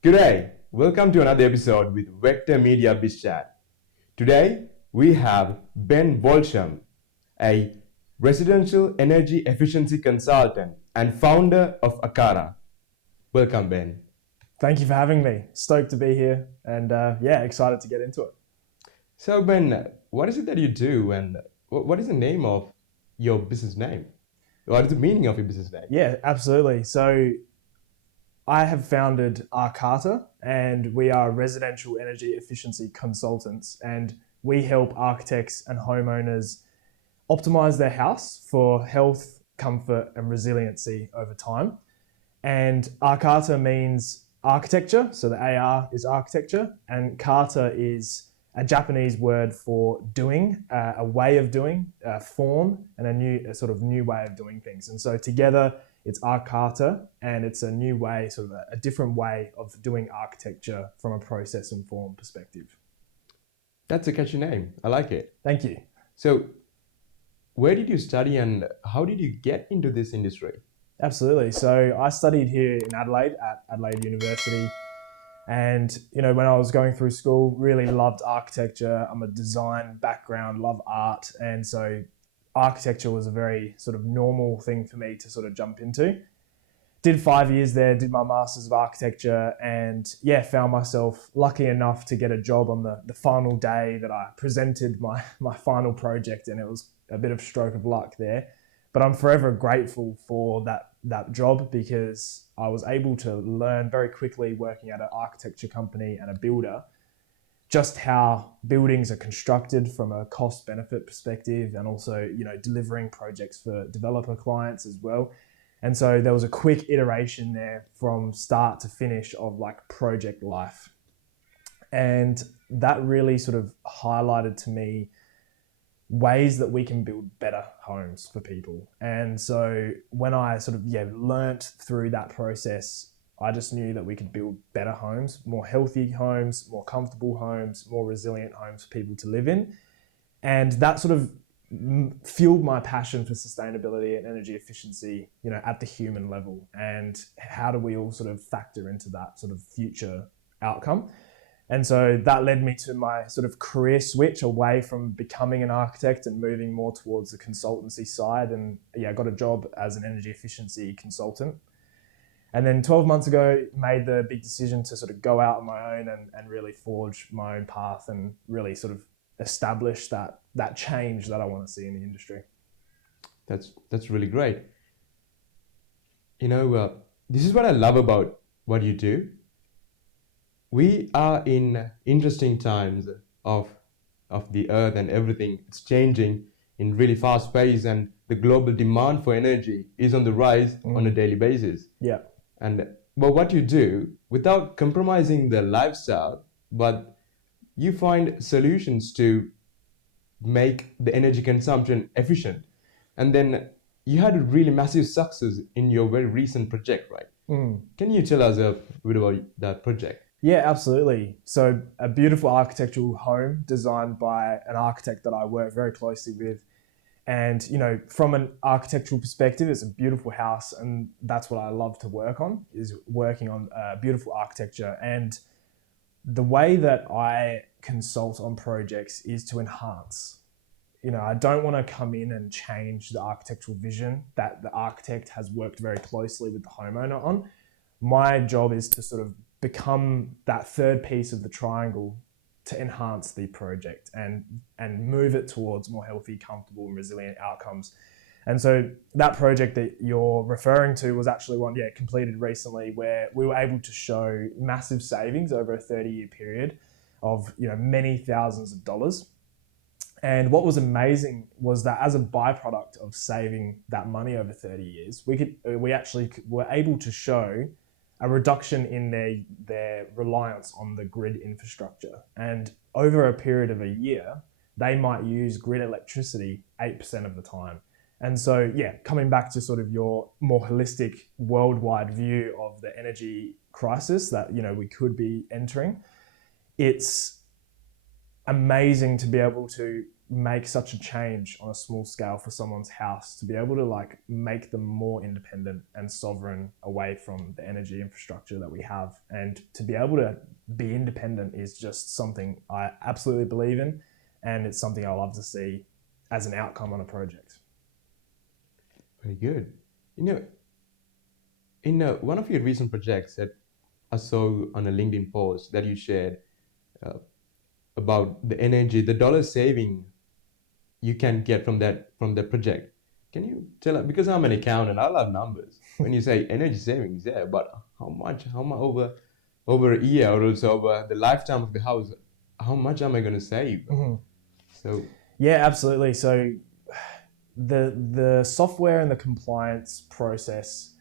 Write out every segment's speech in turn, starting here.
Good day. Welcome to another episode with Vector Media BizChat. Today we have Ben Walsham, a residential energy efficiency consultant and founder of ARKATA. Welcome, Ben. Thank you for having me. Stoked to be here and excited to get into it. So, Ben, what is it that you do and what is the name of your business name? What is the meaning of your business name? Yeah, absolutely. So I have founded ARKATA and we are residential energy efficiency consultants, and we help architects and homeowners optimize their house for health, comfort and resiliency over time. And ARKATA means architecture, so the AR is architecture, and kata is a Japanese word for doing, a way of doing, a form, and a sort of new way of doing things. And so together it's ARKATA, and it's a new way, sort of a different way of doing architecture from a process and form perspective. That's a catchy name. I like it. Thank you. So, where did you study and how did you get into this industry? Absolutely. So I studied here in Adelaide at Adelaide University. And, when I was going through school, really loved architecture. I'm a design background, love art. And so architecture was a very sort of normal thing for me to sort of jump into. Did 5 years there, did my Masters of Architecture, and found myself lucky enough to get a job on the final day that I presented my final project, and it was a bit of stroke of luck there. But I'm forever grateful for that job, because I was able to learn very quickly, working at an architecture company and a builder, just how buildings are constructed from a cost benefit perspective, and also, delivering projects for developer clients as well. And so there was a quick iteration there from start to finish of like project life. And that really sort of highlighted to me ways that we can build better homes for people. And so when I sort of learnt through that process, I just knew that we could build better homes, more healthy homes, more comfortable homes, more resilient homes for people to live in. And that sort of fueled my passion for sustainability and energy efficiency, at the human level. And how do we all sort of factor into that sort of future outcome? And so that led me to my sort of career switch away from becoming an architect and moving more towards the consultancy side. And I got a job as an energy efficiency consultant. And then 12 months ago, made the big decision to sort of go out on my own and really forge my own path and really sort of establish that change that I want to see in the industry. That's really great. This is what I love about what you do. We are in interesting times of the earth, and everything it's changing in really fast pace, and the global demand for energy is on the rise on a daily basis. Yeah. But what you do, without compromising the lifestyle, but you find solutions to make the energy consumption efficient. And then you had a really massive success in your very recent project, right? Can you tell us a bit about that project? Yeah, absolutely. So a beautiful architectural home designed by an architect that I work very closely with. And, from an architectural perspective, it's a beautiful house. And that's what I love to work on, is working on beautiful architecture. And the way that I consult on projects is to enhance. I don't want to come in and change the architectural vision that the architect has worked very closely with the homeowner on. My job is to sort of become that third piece of the triangle to enhance the project and move it towards more healthy, comfortable and resilient outcomes. And so that project that you're referring to was actually one completed recently, where we were able to show massive savings over a 30-year period of many thousands of dollars. And what was amazing was that as a byproduct of saving that money over 30 years, we actually were able to show a reduction in their reliance on the grid infrastructure. And over a period of a year, they might use grid electricity 8% of the time. And so, coming back to sort of your more holistic worldwide view of the energy crisis that, we could be entering, it's amazing to be able to make such a change on a small scale for someone's house, to be able to like make them more independent and sovereign away from the energy infrastructure that we have. And to be able to be independent is just something I absolutely believe in, and it's something I love to see as an outcome on a project. Very good. In one of your recent projects that I saw on a LinkedIn post that you shared about the energy, the dollar saving you can get from that project. Can you tell us, because I'm an accountant, I love numbers. When you say energy savings, yeah, but how much over a year or also over the lifetime of the house, how much am I going to save? Mm-hmm. So yeah, absolutely. So the software and the compliance process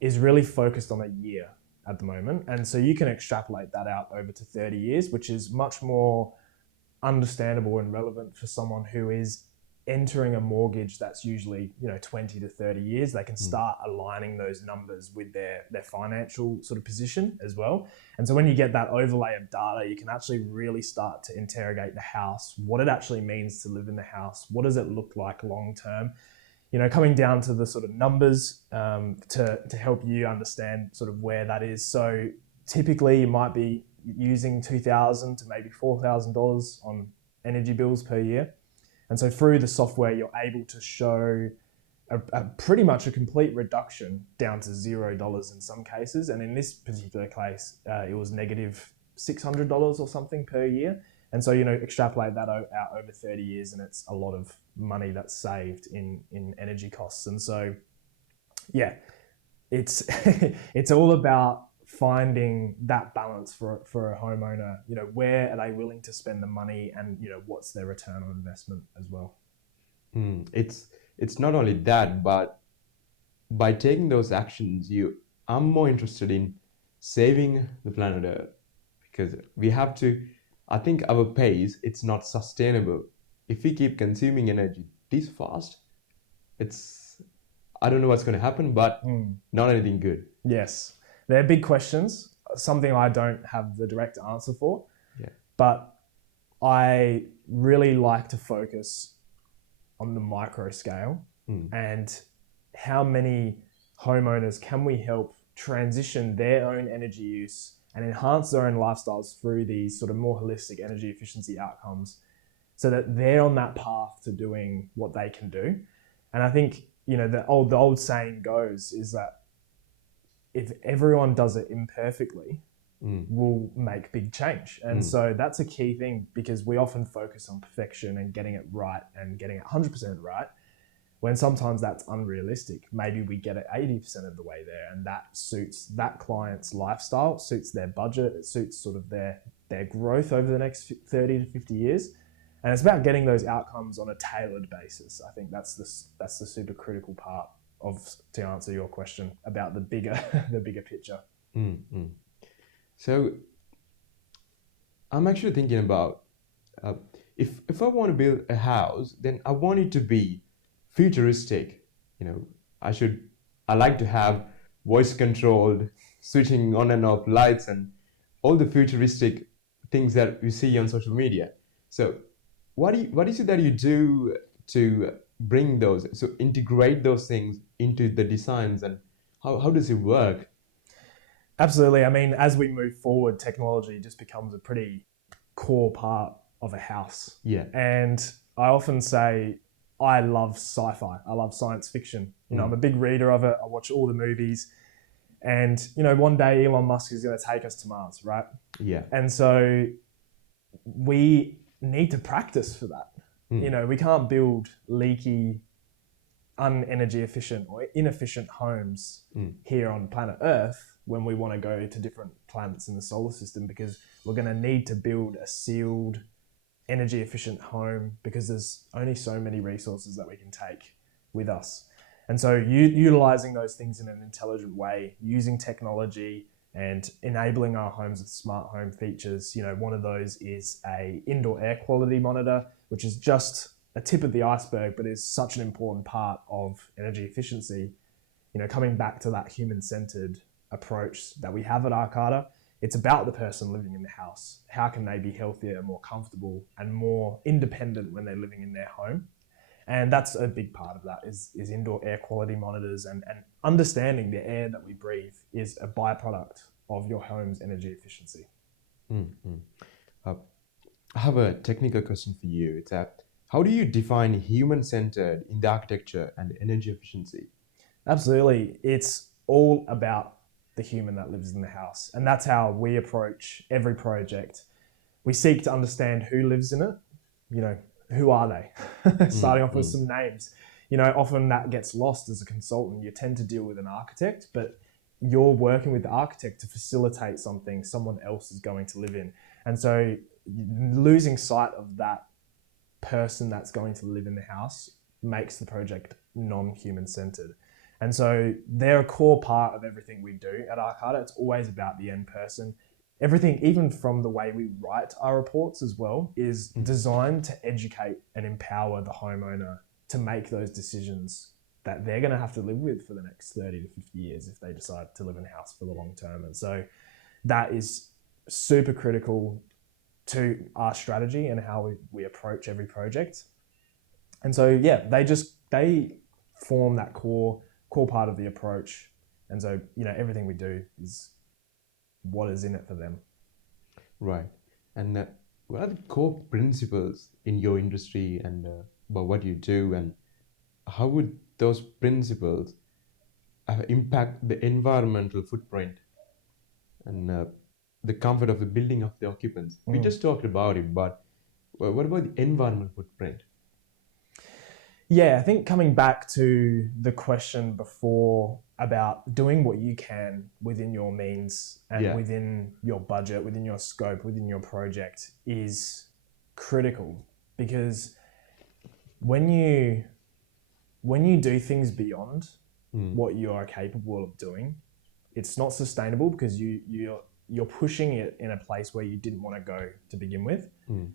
is really focused on a year at the moment. And so you can extrapolate that out over to 30 years, which is much more understandable and relevant for someone who is entering a mortgage that's usually 20 to 30 years. They can start aligning those numbers with their financial sort of position as well. And so when you get that overlay of data, you can actually really start to interrogate the house, what it actually means to live in the house, what does it look like long term, coming down to the sort of numbers to help you understand sort of where that is. So typically you might be using $2,000 to maybe $4,000 on energy bills per year. And so through the software, you're able to show a pretty much a complete reduction down to $0 in some cases. And in this particular case, it was negative $600 or something per year. And so, extrapolate that out over 30 years, and it's a lot of money that's saved in energy costs. And so, yeah, it's it's all about finding that balance for a homeowner. Where are they willing to spend the money, and what's their return on investment as well. It's not only that, but by taking those actions, I'm more interested in saving the planet Earth, because we have to. I think our pace, it's not sustainable. If we keep consuming energy this fast, I don't know what's going to happen, but not anything good. Yes. They're big questions, something I don't have the direct answer for. Yeah. But I really like to focus on the micro scale and how many homeowners can we help transition their own energy use and enhance their own lifestyles through these sort of more holistic energy efficiency outcomes, so that they're on that path to doing what they can do. And I think, the old saying goes is that if everyone does it imperfectly, we'll make big change. And so that's a key thing, because we often focus on perfection and getting it right and getting it 100% right, when sometimes that's unrealistic. Maybe we get it 80% of the way there, and that suits that client's lifestyle, it suits their budget, it suits sort of their growth over the next 30 to 50 years. And it's about getting those outcomes on a tailored basis. I think that's the super critical part to answer your question about the bigger picture. So I'm actually thinking about if I want to build a house, then I want it to be futuristic. I like to have voice controlled, switching on and off lights and all the futuristic things that we see on social media. So what is it that you do to bring those, so integrate those things into the designs, and how does it work? Absolutely. I mean, as we move forward, technology just becomes a pretty core part of a house. Yeah. And I often say I love sci-fi. I love science fiction. I'm a big reader of it. I watch all the movies. And, one day Elon Musk is going to take us to Mars, right? Yeah. And so we need to practice for that. We can't build leaky, unenergy efficient or inefficient homes here on planet Earth when we want to go to different planets in the solar system, because we're going to need to build a sealed, energy efficient home, because there's only so many resources that we can take with us. And so utilizing those things in an intelligent way, using technology and enabling our homes with smart home features. One of those is a indoor air quality monitor, which is just a tip of the iceberg, but is such an important part of energy efficiency. Coming back to that human-centered approach that we have at ARKATA, It's about the person living in the house. How can they be healthier, more comfortable, and more independent when they're living in their home? And that's a big part of that is indoor air quality monitors, and understanding the air that we breathe is a byproduct of your home's energy efficiency. Mm-hmm. I have a technical question for you. It's that how do you define human-centered in the architecture and energy efficiency? Absolutely. It's all about the human that lives in the house. And that's how we approach every project. We seek to understand who lives in it. You know, who are they? Starting off with some names. You know, often that gets lost as a consultant. You tend to deal with an architect, but you're working with the architect to facilitate something someone else is going to live in. And so losing sight of that person that's going to live in the house makes the project non-human centered. And so they're a core part of everything we do at ARKATA. It's always about the end person. Everything, even from the way we write our reports as well, is designed to educate and empower the homeowner to make those decisions that they're going to have to live with for the next 30 to 50 years if they decide to live in a house for the long term. And so that is super critical to our strategy and how we approach every project. And so, yeah, they form that core part of the approach. And so, you know, everything we do is what is in it for them. Right. And what are the core principles in your industry and about what you do, and how would those principles impact the environmental footprint and the comfort of the building of the occupants? We just talked about it, but what about the environmental footprint? Yeah, I think coming back to the question before about doing what you can within your means and within your budget, within your scope, within your project is critical, because when you do things beyond what you are capable of doing, it's not sustainable, because you're pushing it in a place where you didn't want to go to begin with.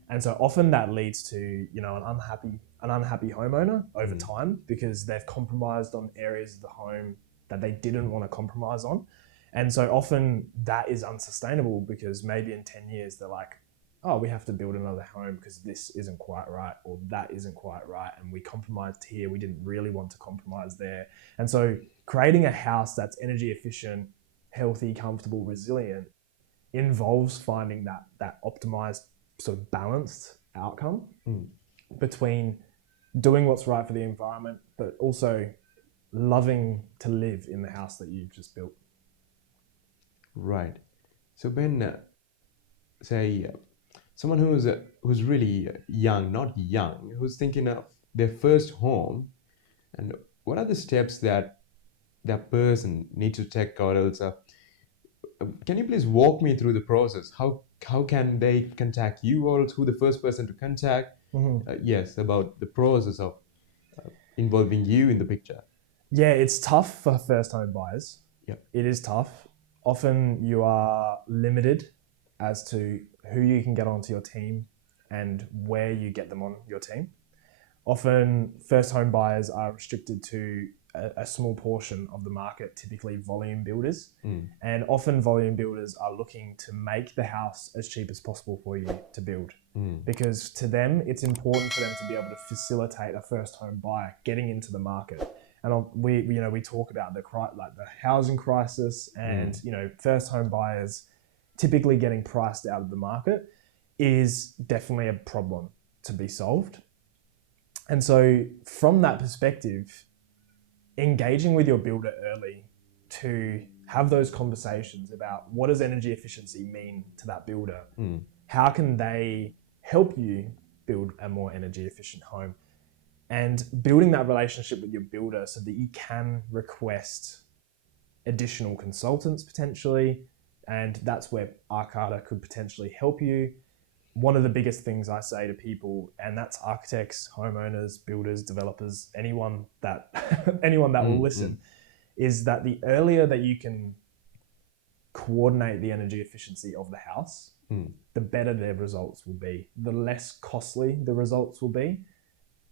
And so often that leads to, you know, an unhappy homeowner over time, because they've compromised on areas of the home that they didn't want to compromise on. And so often that is unsustainable, because maybe in 10 years they're like, oh, we have to build another home because this isn't quite right, or that isn't quite right, and we compromised here, we didn't really want to compromise there. And so creating a house that's energy efficient, healthy, comfortable, resilient involves finding that optimized, sort of balanced outcome between doing what's right for the environment, but also loving to live in the house that you've just built. Right. So Ben, say someone who's really young, not young, who's thinking of their first home, and what are the steps that that person needs to take, or else can you please walk me through the process? How can they contact you, or who the first person to contact? Yes, about the process of involving you in the picture. Yeah, it's tough for first home buyers. Yeah, it is tough. Often you are limited as to who you can get onto your team and where you get them on your team. Often first home buyers are restricted to a small portion of the market, typically volume builders. And often volume builders are looking to make the house as cheap as possible for you to build, because to them it's important for them to be able to facilitate a first home buyer getting into the market. And we talk about the housing crisis, and first home buyers typically getting priced out of the market is definitely a problem to be solved. And so from that perspective, engaging with your builder early to have those conversations about what does energy efficiency mean to that builder? How can they help you build a more energy efficient home? And building that relationship with your builder so that you can request additional consultants potentially. And that's where ARKATA could potentially help you. One of the biggest things I say to people, and that's architects, homeowners, builders, developers, anyone that will listen, is that the earlier that you can coordinate the energy efficiency of the house, the better their results will be. The less costly the results will be,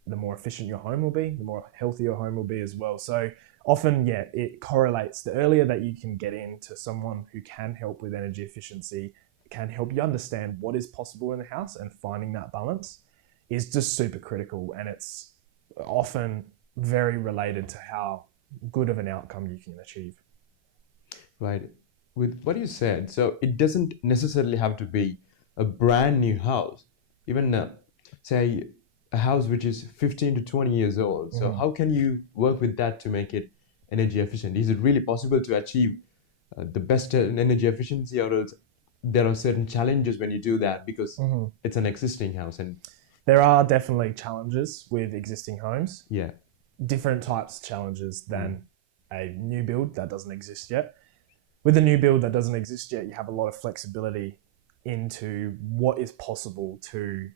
the more efficient your home will be, the more healthy your home will be as well. So often, yeah, it correlates. The earlier that you can get into someone who can help with energy efficiency, can help you understand what is possible in the house, and finding that balance is just super critical. And it's often very related to how good of an outcome you can achieve. Right. With what you said, so it doesn't necessarily have to be a brand new house. Even say a house which is 15 to 20 years old. So how can you work with that to make it energy efficient? Is it really possible to achieve the best energy efficiency, or else there are certain challenges when you do that because it's an existing house? And there are definitely challenges with existing homes. yeah, Different types of challenges than a new build that doesn't exist yet. With a new build that doesn't exist yet, you have a lot of flexibility into what is possible to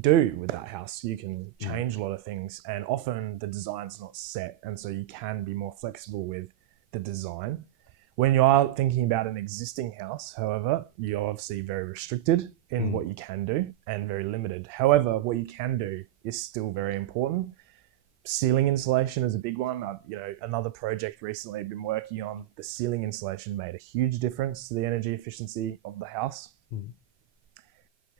do with that house. You can change a lot of things, and often the design's not set, and so you can be more flexible with the design. When you are thinking about an existing house, however, you're obviously very restricted in what you can do and very limited. However, what you can do is still very important. Ceiling insulation is a big one. Another project recently I've been working on, the ceiling insulation made a huge difference to the energy efficiency of the house.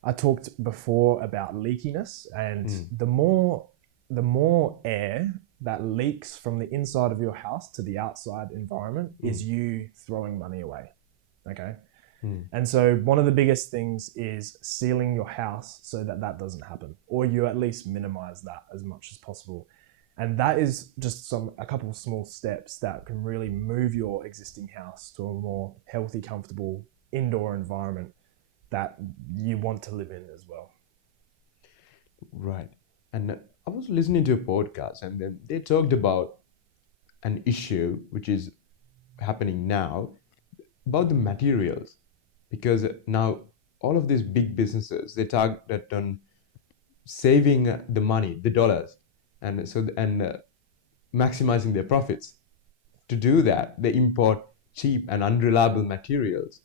I talked before about leakiness, and the more air that leaks from the inside of your house to the outside environment is you throwing money away. Okay. And so one of the biggest things is sealing your house so that that doesn't happen, or you at least minimize that as much as possible. And that is just a couple of small steps that can really move your existing house to a more healthy, comfortable indoor environment that you want to live in as well. Right. And I was listening to a podcast, and then they talked about an issue which is happening now about the materials, because now all of these big businesses, they target on saving the money, the dollars, and maximizing their profits. To do that, they import cheap and unreliable materials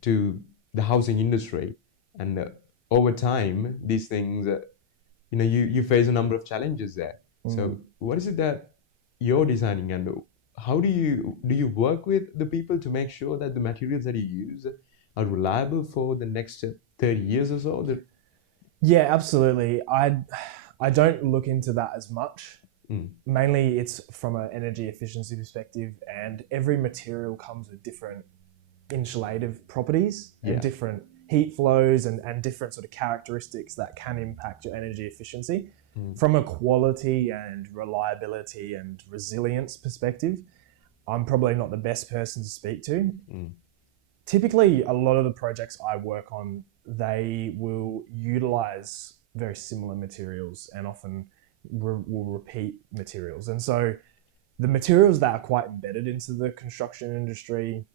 to the housing industry, and over time, these things, you face a number of challenges there. So, what is it that you're designing, and how do you work with the people to make sure that the materials that you use are reliable for the next 30 years or so? Yeah, absolutely. I don't look into that as much. Mainly it's from an energy efficiency perspective, and every material comes with different insulative properties and different heat flows and different sort of characteristics that can impact your energy efficiency. From a quality and reliability and resilience perspective, I'm probably not the best person to speak to. Typically, a lot of the projects I work on, they will utilize very similar materials and often will repeat materials. And so the materials that are quite embedded into the construction industry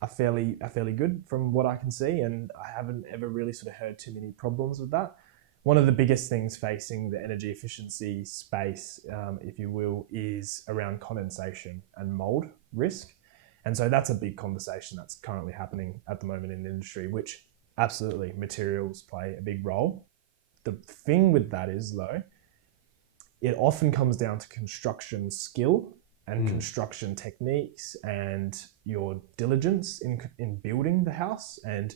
are fairly good from what I can see, and I haven't ever really sort of heard too many problems with that. One of the biggest things facing the energy efficiency space, if you will, is around condensation and mold risk. And so that's a big conversation that's currently happening at the moment in the industry, which absolutely materials play a big role. The thing with that is, though, it often comes down to construction skill and construction techniques and your diligence in building the house. And,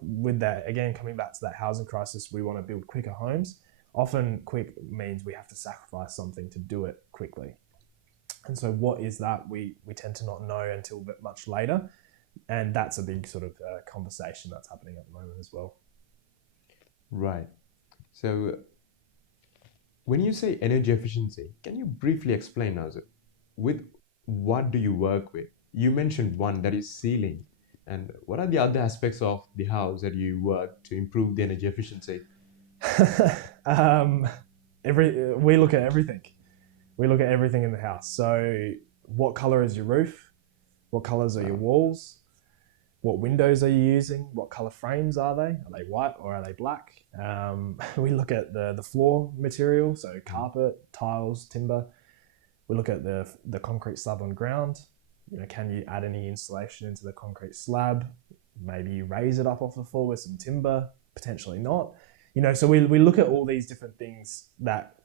with that, again, coming back to that housing crisis, we want to build quicker homes. Often quick means we have to sacrifice something to do it quickly. And so what is that? We tend to not know until much later. And that's a big sort of conversation that's happening at the moment as well. Right. So when you say energy efficiency, can you briefly explain us with what do you work with? You mentioned one, that is ceiling. And what are the other aspects of the house that you work to improve the energy efficiency? We look at everything. We look at everything in the house. So what color is your roof? What colors are your walls? What windows are you using? What color frames are they? Are they white or are they black? We look at the floor material, so carpet, tiles, timber. We look at the concrete slab on ground. Can you add any insulation into the concrete slab? Maybe you raise it up off the floor with some timber, potentially not. So we look at all these different things that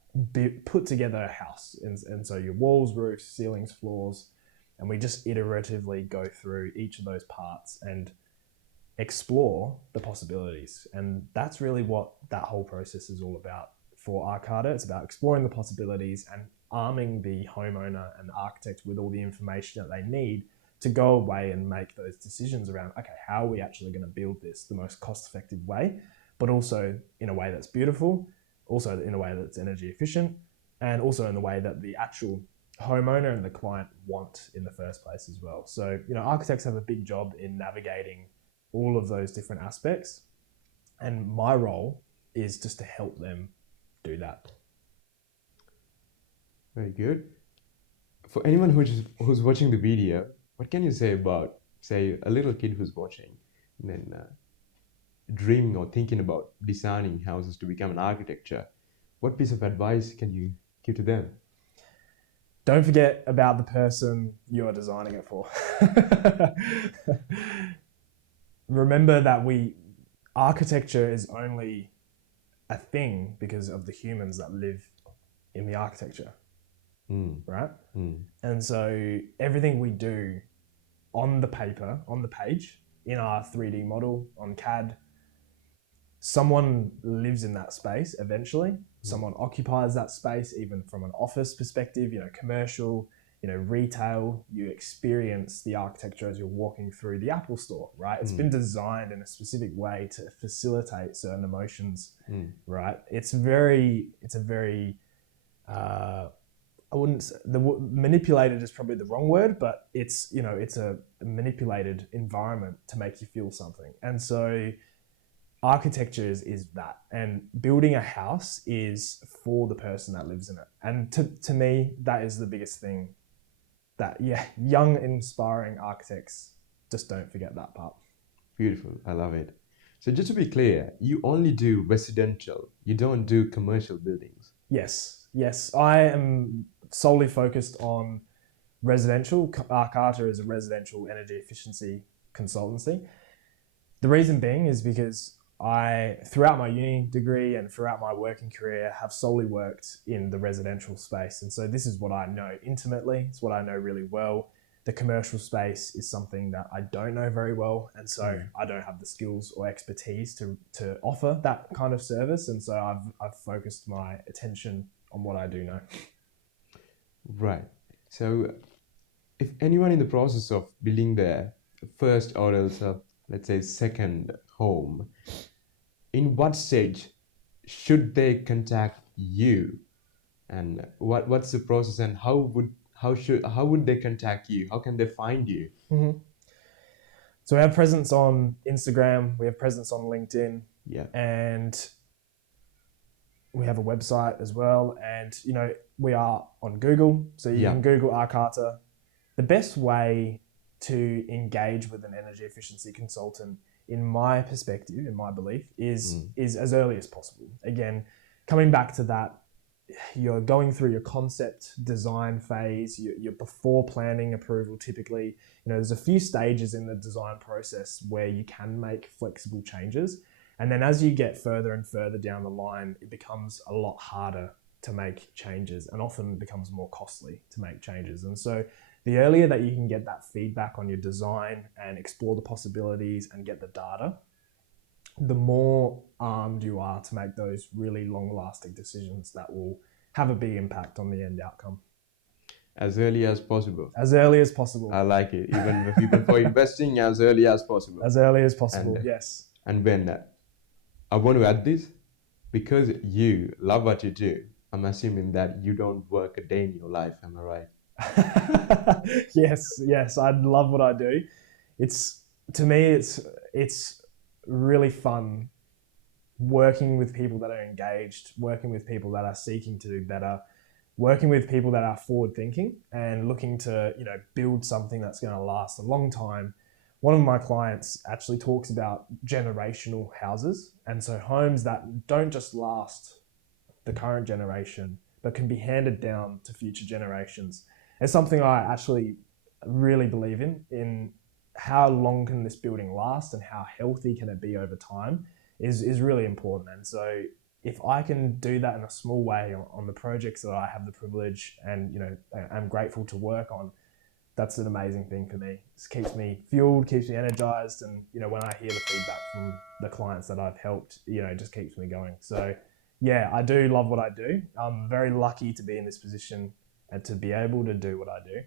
put together a house. And so your walls, roofs, ceilings, floors, and we just iteratively go through each of those parts and explore the possibilities. And that's really what that whole process is all about for ARKATA. It's about exploring the possibilities and arming the homeowner and the architect with all the information that they need to go away and make those decisions around, okay, how are we actually going to build this the most cost-effective way, but also in a way that's beautiful, also in a way that's energy efficient, and also in the way that the actual homeowner and the client want in the first place as well. So, architects have a big job in navigating all of those different aspects. And my role is just to help them do that. Very good. For anyone who's watching the video, what can you say about, say, a little kid who's watching and then dreaming or thinking about designing houses to become an architecture? What piece of advice can you give to them? Don't forget about the person you are designing it for. Remember that architecture is only a thing because of the humans that live in the architecture, right? And so everything we do on the paper, on the page, in our 3D model, on CAD, someone lives in that space eventually. Someone occupies that space, even from an office perspective, commercial, retail. You experience the architecture as you're walking through the Apple store, right? It's been designed in a specific way to facilitate certain emotions, right? It's a very, I wouldn't say manipulated is probably the wrong word, but it's a manipulated environment to make you feel something. And so architecture is that, and building a house is for the person that lives in it. And to me, that is the biggest thing that, young, inspiring architects, just don't forget that part. Beautiful. I love it. So just to be clear, you only do residential. You don't do commercial buildings. Yes. I am solely focused on residential. ARKATA is a residential energy efficiency consultancy. The reason being is because I, throughout my uni degree and throughout my working career, have solely worked in the residential space. And so this is what I know intimately. It's what I know really well. The commercial space is something that I don't know very well. And so I don't have the skills or expertise to offer that kind of service. And so I've focused my attention on what I do know. Right. So if anyone in the process of building their first or else, let's say, second home, in what stage should they contact you, and what's the process, and how would they contact you? How can they find you? So we have presence on Instagram, we have presence on LinkedIn, and we have a website as well. And we are on Google, so you can Google ARKATA. The best way to engage with an energy efficiency consultant, in my perspective, in my belief, is as early as possible. Again, coming back to that, you're going through your concept design phase, you're before planning approval typically. There's a few stages in the design process where you can make flexible changes. And then as you get further and further down the line, it becomes a lot harder to make changes and often becomes more costly to make changes. And so the earlier that you can get that feedback on your design and explore the possibilities and get the data, the more armed you are to make those really long-lasting decisions that will have a big impact on the end outcome. As early as possible. As early as possible. I like it. Even for investing, as early as possible. As early as possible, yes. And Ben, I want to add this, because you love what you do, I'm assuming that you don't work a day in your life, am I right? Yes, I love what I do. To me, it's really fun working with people that are engaged, working with people that are seeking to do better, working with people that are forward thinking and looking to, build something that's going to last a long time. One of my clients actually talks about generational houses, and so homes that don't just last the current generation, but can be handed down to future generations. It's something I actually really believe in how long can this building last and how healthy can it be over time is really important. And so if I can do that in a small way on the projects that I have the privilege and, you know, I'm grateful to work on, that's an amazing thing for me. It keeps me fueled, keeps me energized. And, you know, when I hear the feedback from the clients that I've helped, you know, it just keeps me going. So yeah, I do love what I do. I'm very lucky to be in this position and to be able to do what I do.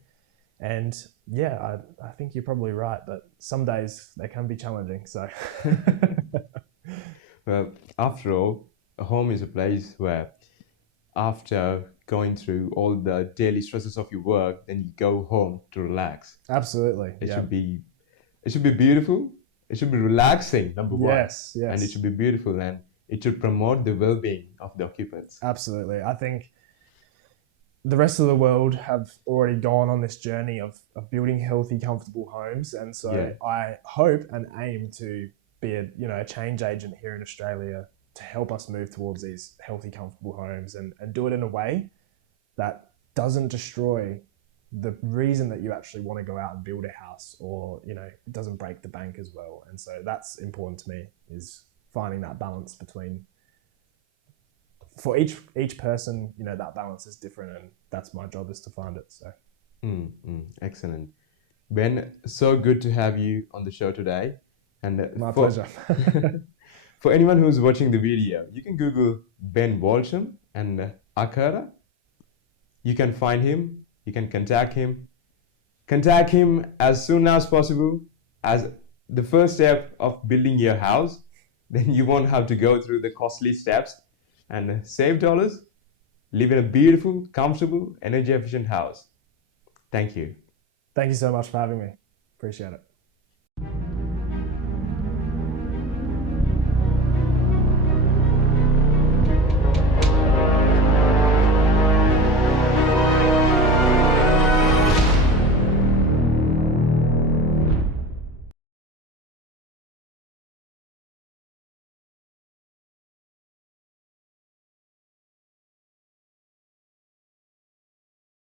And yeah, I think you're probably right, but some days they can be challenging. So Well, after all, a home is a place where after going through all the daily stresses of your work, then you go home to relax. absolutely. It Yeah. should be beautiful. It should be relaxing, number one. Yes, yes. And it should be beautiful, and it should promote the well-being of the occupants. Absolutely. I think the rest of the world have already gone on this journey of building healthy, comfortable homes. And so Yeah. I hope and aim to be a change agent here in Australia to help us move towards these healthy, comfortable homes and do it in a way that doesn't destroy the reason that you actually want to go out and build a house, or, you know, it doesn't break the bank as well. And so that's important to me, is finding that balance between, for each person, you know, that balance is different, and that's my job, is to find it. So Excellent. Ben, so good to have you on the show today. And my pleasure. for anyone who's watching the video, you can Google Ben Walsham and ARKATA. You can find him, you can contact him. Contact him as soon as possible, as the first step of building your house. Then you won't have to go through the costly steps and save dollars, live in a beautiful, comfortable, energy efficient house. Thank you. Thank you so much for having me. Appreciate it.